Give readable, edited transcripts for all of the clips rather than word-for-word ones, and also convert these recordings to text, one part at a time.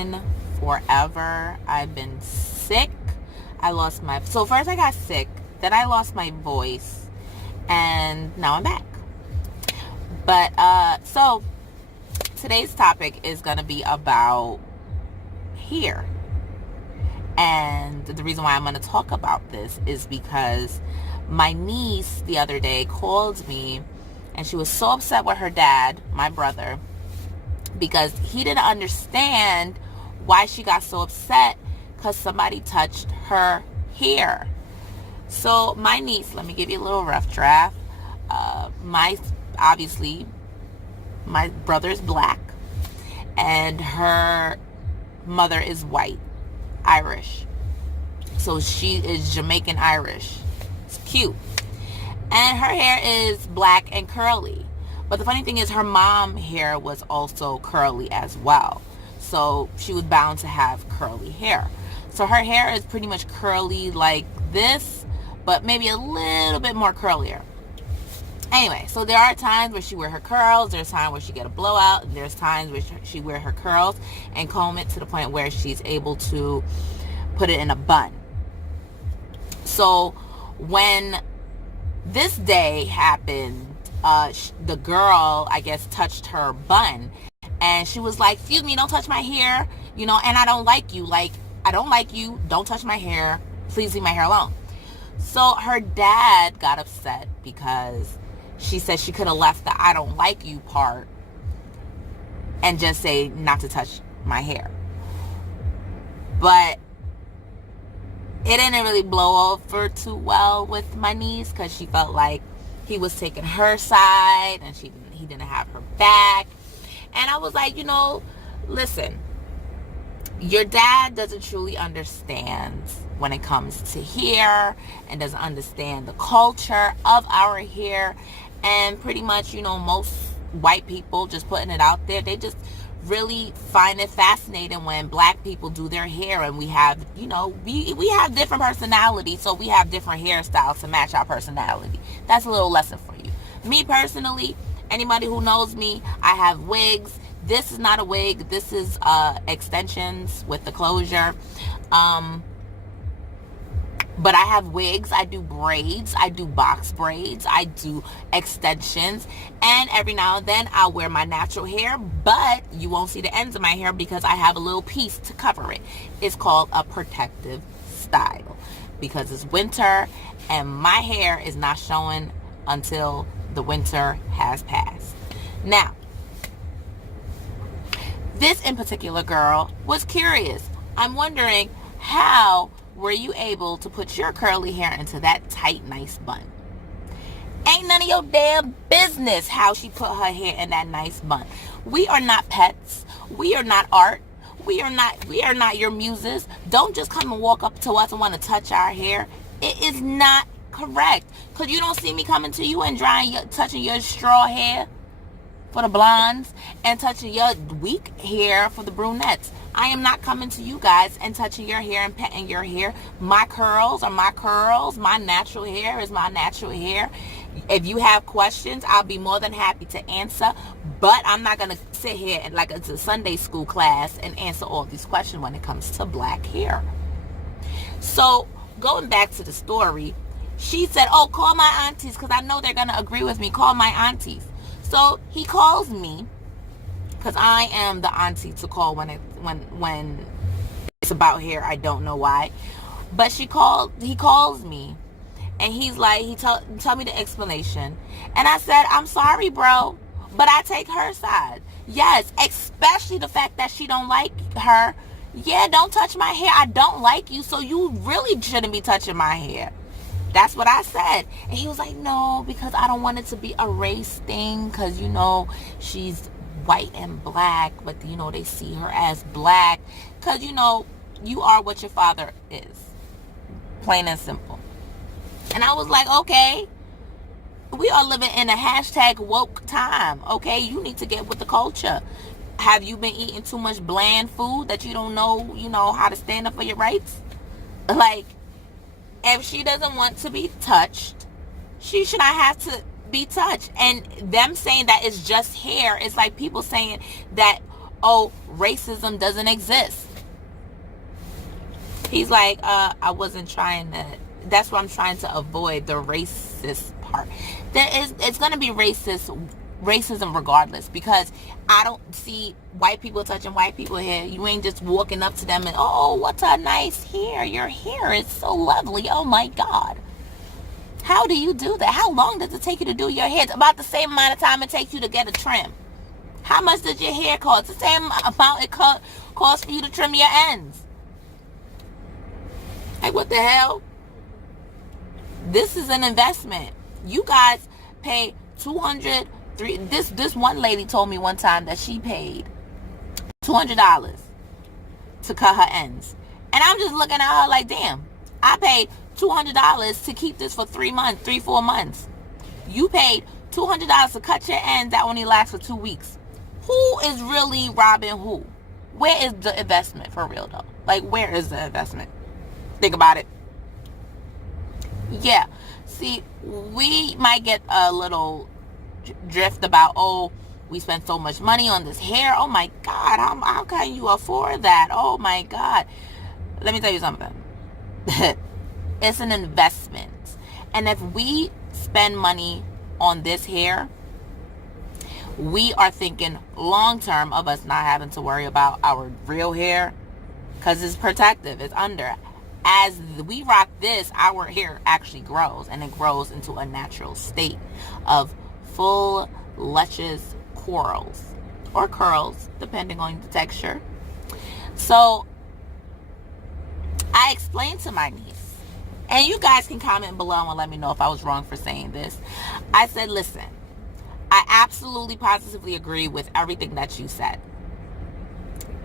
been forever. I've been sick. So first I got sick, then I lost my voice, and now I'm back. But so today's topic is going to be about hair. And the reason why I'm going to talk about this is because my niece the other day called me, and she was so upset with her dad, my brother, because he didn't understand why she got so upset because somebody touched her hair. So my niece, let me give you a little rough draft. Obviously, my brother is black, and her mother is white, Irish. So she is Jamaican Irish. It's cute. And her hair is black and curly. But the funny thing is her mom's hair was also curly as well. So she was bound to have curly hair. So her hair is pretty much curly like this, but maybe a little bit more curlier. Anyway, so there are times where she wear her curls, there's times where she get a blowout, and there's times where she wear her curls and comb it to the point where she's able to put it in a bun. So when this day happened, the girl, I guess, touched her bun, and she was like, "Excuse me, don't touch my hair, and I don't like you. Like, I don't like you. Don't touch my hair. Please leave my hair alone." So her dad got upset because she said she could have left the "I don't like you" part and just say not to touch my hair. But it didn't really blow over too well with my niece because she felt like he was taking her side and he didn't have her back. And I was like, listen, your dad doesn't truly understand when it comes to hair and doesn't understand the culture of our hair. And pretty much, most white people, just putting it out there, they just really find it fascinating when black people do their hair, and we have, we have different personalities, so we have different hairstyles to match our personality. That's a little lesson for you. Me personally, anybody who knows me, I have wigs. This is not a wig. This is extensions with the closure. But I have wigs, I do braids, I do box braids, I do extensions, and every now and then I'll wear my natural hair, but you won't see the ends of my hair because I have a little piece to cover it. It's called a protective style because it's winter and my hair is not showing until the winter has passed. Now, this in particular girl was curious. I'm wondering, how were you able to put your curly hair into that tight, nice bun? Ain't none of your damn business how she put her hair in that nice bun. We are not pets. We are not art. We are not your muses. Don't just come and walk up to us and want to touch our hair. It is not correct. Because you don't see me coming to you and touching your straw hair for the blondes and touching your weak hair for the brunettes. I am not coming to you guys and touching your hair and petting your hair. My curls are my curls. My natural hair is my natural hair. If you have questions, I'll be more than happy to answer. But I'm not going to sit here and like it's a Sunday school class and answer all these questions when it comes to black hair. So going back to the story, she said, "Oh, call my aunties because I know they're going to agree with me. Call my aunties." So he calls me because I am the auntie to call when it's about hair. I don't know why, but he calls me, and he's like, tell me the explanation, and I said, "I'm sorry, bro, but I take her side." Yes, especially the fact that she don't like her. Yeah, don't touch my hair. I don't like you, so you really shouldn't be touching my hair. That's what I said. And he was like, "No, because I don't want it to be a race thing, because she's white and black, but they see her as black, because you are what your father is, plain and simple." And I was like, okay, we are living in a hashtag woke time. Okay, you need to get with the culture. Have you been eating too much bland food that you don't know how to stand up for your rights? Like, if she doesn't want to be touched, she should not have to be touched. And them saying that it's just hair, it's like people saying that, oh, racism doesn't exist. He's like, I wasn't trying to, that's what I'm trying to avoid, the racist part. It's going to be racism regardless, because I don't see white people touching white people hair. You ain't just walking up to them and, oh, what's a nice hair. Your hair is so lovely. Oh my God. How do you do that? How long does it take you to do your hair? It's about the same amount of time it takes you to get a trim. How much does your hair cost? The same amount it costs for you to trim your ends. Like, what the hell? This is an investment. You guys pay $200. This one lady told me one time that she paid $200 to cut her ends. And I'm just looking at her like, damn, I paid $200 to keep this for 4 months. You paid $200 to cut your ends that only lasts for 2 weeks. Who is really robbing who? Where is the investment for real though? Like, where is the investment? Think about it. Yeah. See, we might get a little drift about, oh, we spent so much money on this hair. Oh my God, how can you afford that? Oh my God. Let me tell you something. It's an investment. And if we spend money on this hair, we are thinking long term of us not having to worry about our real hair, because it's protective. It's under. As we rock this, our hair actually grows, and it grows into a natural state of full, luscious corals or curls, depending on the texture. So I explained to my niece, and you guys can comment below and let me know if I was wrong for saying this. I said, listen, I absolutely positively agree with everything that you said,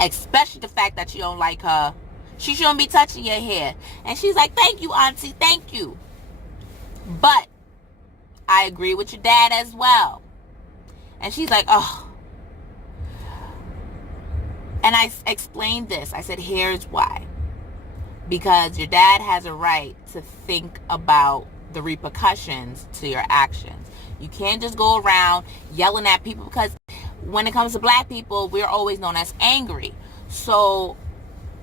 especially the fact that you don't like her. She shouldn't be touching your hair. And she's like, thank you, auntie, thank you. But I agree with your dad as well. And she's like, oh. And I explained this. I said, here's why. Because your dad has a right to think about the repercussions to your actions. You can't just go around yelling at people, because when it comes to black people, we're always known as angry. So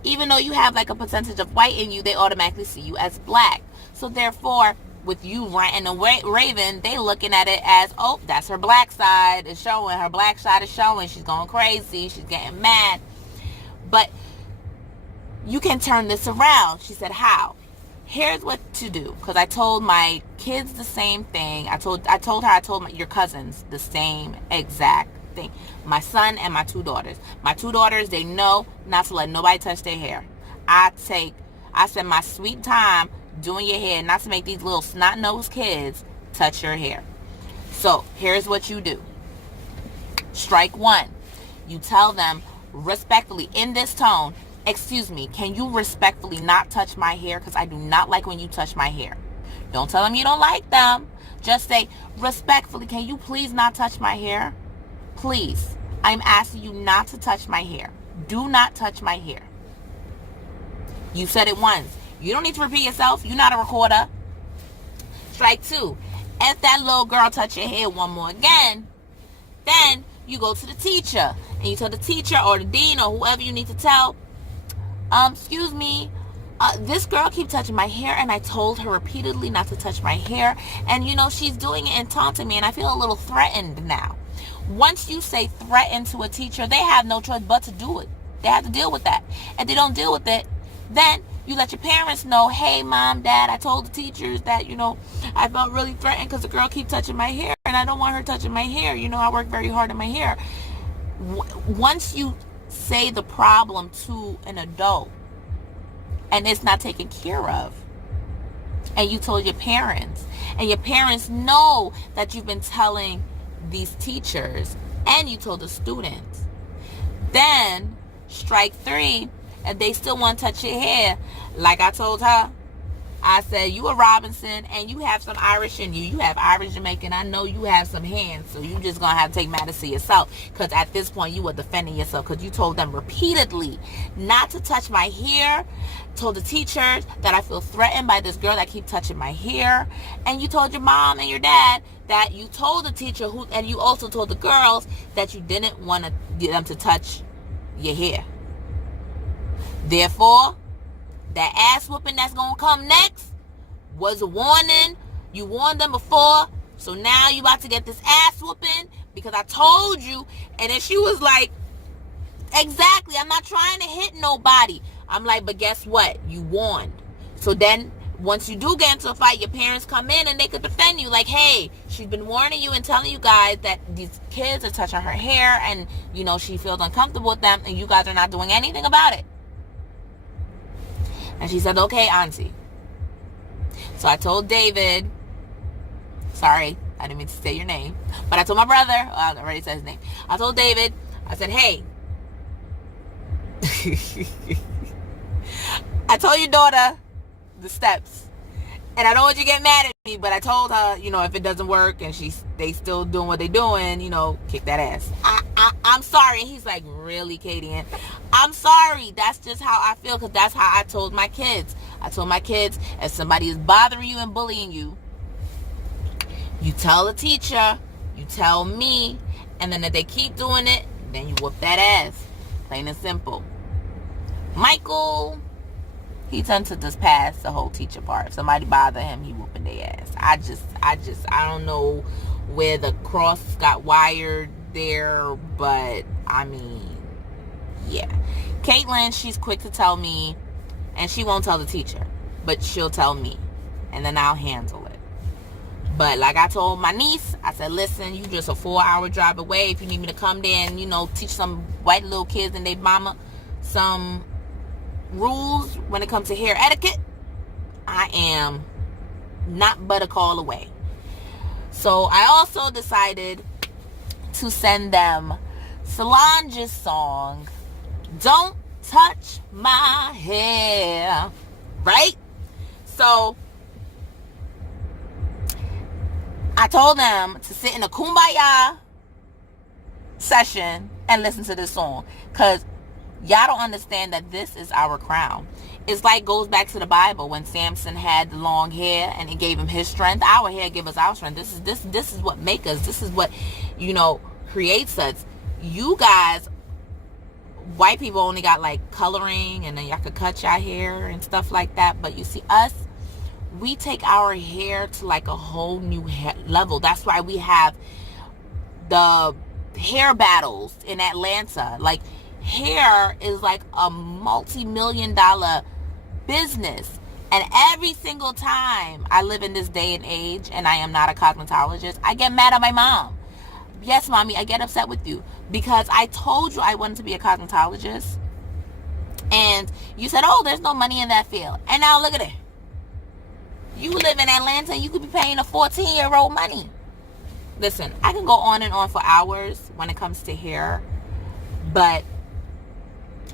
even though you have like a percentage of white in you, they automatically see you as black. So therefore, with you ranting and raving, they looking at it as, oh, that's her black side is showing. Her black side is showing. She's going crazy. She's getting mad. But you can turn this around. She said, how? Here's what to do. Because I told my kids the same thing. I told your cousins the same exact thing. My son and my 2 daughters. My 2 daughters, they know not to let nobody touch their hair. I spend my sweet time doing your hair, not to make these little snot-nosed kids touch your hair. So here's what you do. Strike 1. You tell them respectfully in this tone, excuse me, can you respectfully not touch my hair? Because I do not like when you touch my hair. Don't tell them you don't like them. Just say, respectfully, can you please not touch my hair? Please, I'm asking you not to touch my hair. Do not touch my hair. You said it once. You don't need to repeat yourself. You're not a recorder. Strike 2. If that little girl touch your hair one more again, then you go to the teacher. And you tell the teacher or the dean or whoever you need to tell, excuse me, this girl keep touching my hair, and I told her repeatedly not to touch my hair. And, she's doing it and taunting me, and I feel a little threatened now. Once you say threaten to a teacher, they have no choice but to do it. They have to deal with that. If they don't deal with it, then you let your parents know, hey, mom, dad, I told the teachers that, I felt really threatened because the girl keep touching my hair, and I don't want her touching my hair. I work very hard on my hair. Once you say the problem to an adult and it's not taken care of, and you told your parents, and your parents know that you've been telling these teachers, and you told the students, then strike 3, and they still want to touch your hair, like I told her, I said, you a Robinson, and you have some Irish in you. You have Irish Jamaican. I know you have some hands, so you just going to have to take matters to yourself, because at this point, you were defending yourself, because you told them repeatedly not to touch my hair, told the teachers that I feel threatened by this girl that keep touching my hair, and you told your mom and your dad that you told the teacher, and you also told the girls that you didn't want them to touch your hair. Therefore, that ass whooping that's going to come next was a warning. You warned them before, so now you about to get this ass whooping because I told you. And then she was like, exactly, I'm not trying to hit nobody. I'm like, but guess what? You warned. So then once you do get into a fight, your parents come in and they could defend you. Like, hey, she's been warning you and telling you guys that these kids are touching her hair and, you know, she feels uncomfortable with them and you guys are not doing anything about it. And she said, okay, auntie. So I told David, sorry, I didn't mean to say your name, but I told my brother, I already said his name. I told David, I said, hey, I told your daughter the steps. And I don't want you to get mad at me, but I told her, you know, if it doesn't work and they still doing what they doing, you know, kick that ass. I'm sorry. And he's like, really, Katie? And I'm sorry. That's just how I feel because that's how I told my kids. I told my kids, if somebody is bothering you and bullying you, you tell the teacher, you tell me, and then if they keep doing it, then you whoop that ass. Plain and simple. Michael, he tends to just pass the whole teacher part. If somebody bother him, he whooping their ass. I don't know where the cross got wired there, but I mean, yeah. Caitlin, she's quick to tell me, and she won't tell the teacher, but she'll tell me, and then I'll handle it. But like I told my niece, I said, listen, you just a 4-hour drive away. If you need me to come there and, you know, teach some white little kids and their mama some rules when it comes to hair etiquette, I am not but a call away. So I also decided to send them Solange's song, Don't Touch My Hair, right? So I told them to sit in a kumbaya session and listen to this song because y'all don't understand that this is our crown. It's like goes back to the Bible when Samson had the long hair and it gave him his strength. Our hair give us our strength. This is what makes us. This is what, you know, creates us. You guys, white people only got like coloring and then y'all could cut your hair and stuff like that. But you see us, we take our hair to like a whole new level. That's why we have the hair battles in Atlanta. Like, hair is like a multi-million-dollar business. And every single time I live in this day and age and I am not a cosmetologist, I get mad at my mom. Yes, mommy, I get upset with you because I told you I wanted to be a cosmetologist and you said, oh, there's no money in that field. And now look at it. You live in Atlanta and you could be paying a 14-year-old money. Listen, I can go on and on for hours when it comes to hair, but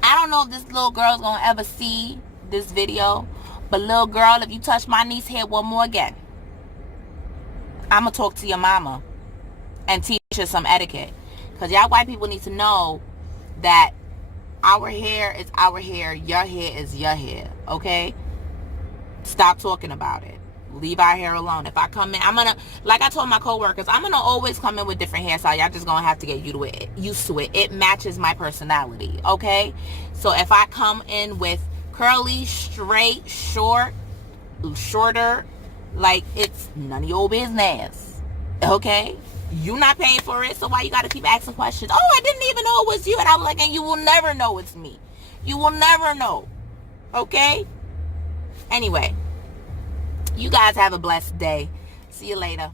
I don't know if this little girl's gonna ever see this video, but little girl, if you touch my niece's hair one more again, I'm gonna talk to your mama and teach her some etiquette. Because y'all white people need to know that our hair is our hair, your hair is your hair, okay? Stop talking about it. Leave our hair alone. If I come in, I'm gonna, like I told my coworkers, I'm gonna always come in with different hairstyles. Y'all just gonna have to get used to it. It matches my personality, okay? So if I come in with curly, straight, shorter, like, it's none of your business, okay? You not paying for it, so why you gotta keep asking questions? Oh, I didn't even know it was you. And I was like, and you will never know it's me. You will never know, okay? Anyway, you guys have a blessed day. See you later.